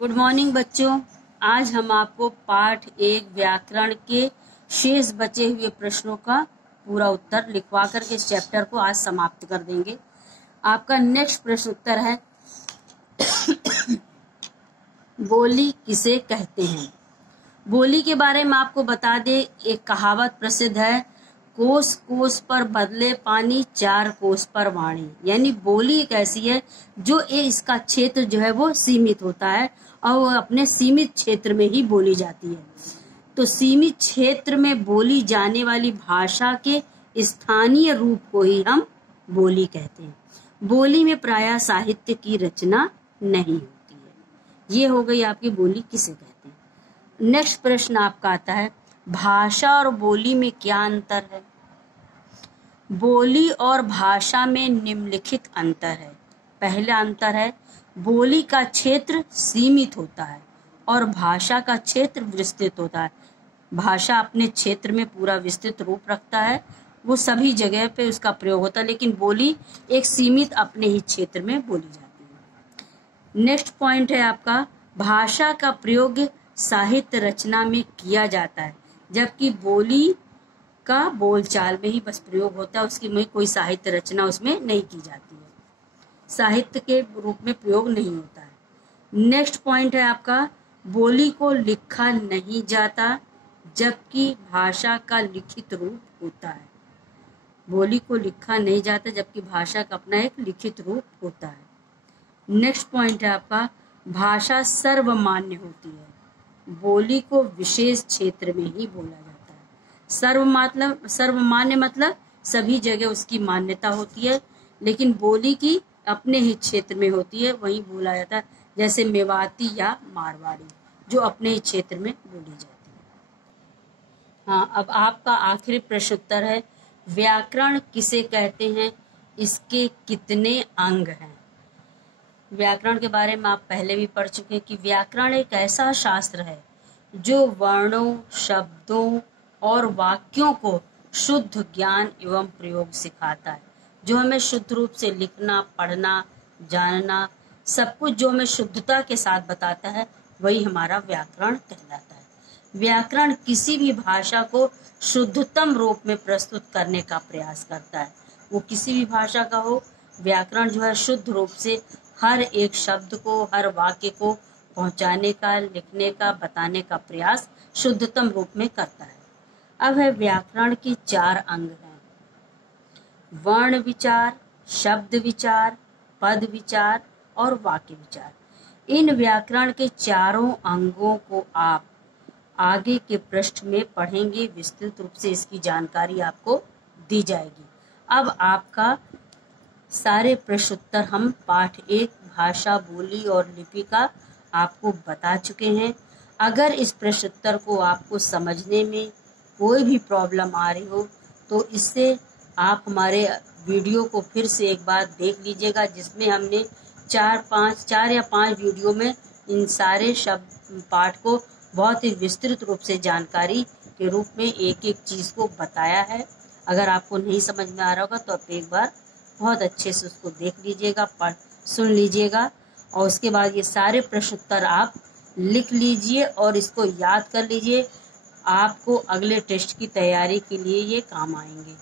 Good morning बच्चों। आज हम आपको पाठ 1 व्याकरण के शेष बचे हुए प्रश्नों का पूरा उत्तर लिखवा करके इस चैप्टर को आज समाप्त कर देंगे। आपका नेक्स्ट प्रश्न उत्तर है बोली किसे कहते हैं। बोली के बारे में आपको बता दे, एक कहावत प्रसिद्ध है, कोस कोस पर बदले पानी, 4 कोस पर वाणी। यानी बोली एक ऐसी है जो इसका क्षेत्र जो है वो सीमित होता है और वो अपने सीमित क्षेत्र में ही बोली जाती है। तो सीमित क्षेत्र में बोली जाने वाली भाषा के स्थानीय रूप को ही हम बोली कहते हैं। बोली में प्रायः साहित्य की रचना नहीं होती है। ये हो गई आपकी बोली किसे कहते हैं। नेक्स्ट प्रश्न आपका आता है, भाषा और बोली में क्या अंतर है। बोली और भाषा में निम्नलिखित अंतर है। पहला अंतर है, बोली का क्षेत्र सीमित होता है और भाषा का क्षेत्र विस्तृत होता है। भाषा अपने क्षेत्र में पूरा विस्तृत रूप रखता है, वो सभी जगह पे उसका प्रयोग होता है, लेकिन बोली एक सीमित अपने ही क्षेत्र में बोली जाती है। नेक्स्ट पॉइंट है आपका, भाषा का प्रयोग साहित्य रचना में किया जाता है, जबकि बोली का बोलचाल में ही बस प्रयोग होता है, उसकी में कोई साहित्य रचना उसमें नहीं की जाती है, साहित्य के रूप में प्रयोग नहीं होता है। नेक्स्ट पॉइंट है आपका, बोली को लिखा नहीं जाता जबकि भाषा का लिखित रूप होता है। बोली को लिखा नहीं जाता जबकि भाषा का अपना एक लिखित रूप होता है। नेक्स्ट पॉइंट है आपका, भाषा सर्वमान्य होती है, बोली को विशेष क्षेत्र में ही बोला जाता है। सर्वमान्य मतलब सभी जगह उसकी मान्यता होती है, लेकिन बोली की अपने ही क्षेत्र में होती है, वहीं बोला जाता है। जैसे मेवाती या मारवाड़ी जो अपने ही क्षेत्र में बोली जाती है। हाँ, अब आपका आखिरी प्रश्न उत्तर है, व्याकरण किसे कहते हैं, इसके कितने अंग हैं। व्याकरण के बारे में आप पहले भी पढ़ चुके हैं कि व्याकरण एक ऐसा शास्त्र है जो वर्णों, शब्दों और वाक्यों को शुद्ध ज्ञान एवं प्रयोग सिखाता है। जो हमें शुद्ध रूप से लिखना, पढ़ना, जानना, सब कुछ जो हमें शुद्धता के साथ बताता है, वही हमारा व्याकरण कहलाता है। व्याकरण किसी भी भाषा को शुद्धतम रूप में प्रस्तुत करने का प्रयास करता है। वो किसी भी भाषा का हो, व्याकरण जो है शुद्ध रूप से हर एक शब्द को, हर वाक्य को पहुंचाने का, लिखने का, बताने का प्रयास शुद्धतम रूप में करता है। अब है व्याकरण के 4 अंग हैं, वर्ण विचार, शब्द विचार, पद विचार और वाक्य विचार। इन व्याकरण के चारों अंगों को आप आगे के पृष्ठ में पढ़ेंगे, विस्तृत रूप से इसकी जानकारी आपको दी जाएगी। अब आपका सारे प्रश्न उत्तर हम पाठ 1 भाषा, बोली और लिपि का आपको बता चुके हैं। अगर इस प्रश्न उत्तर को आपको समझने में कोई भी प्रॉब्लम आ रही हो तो इससे आप हमारे वीडियो को फिर से एक बार देख लीजिएगा, जिसमें हमने 4 या 5 वीडियो में इन सारे शब्द पाठ को बहुत ही विस्तृत रूप से जानकारी के रूप में एक एक चीज़ को बताया है। अगर आपको नहीं समझ में आ रहा होगा तो आप एक बार बहुत अच्छे से उसको देख लीजिएगा, सुन लीजिएगा और उसके बाद ये सारे प्रश्न उत्तर आप लिख लीजिए और इसको याद कर लीजिए। आपको अगले टेस्ट की तैयारी के लिए ये काम आएंगे।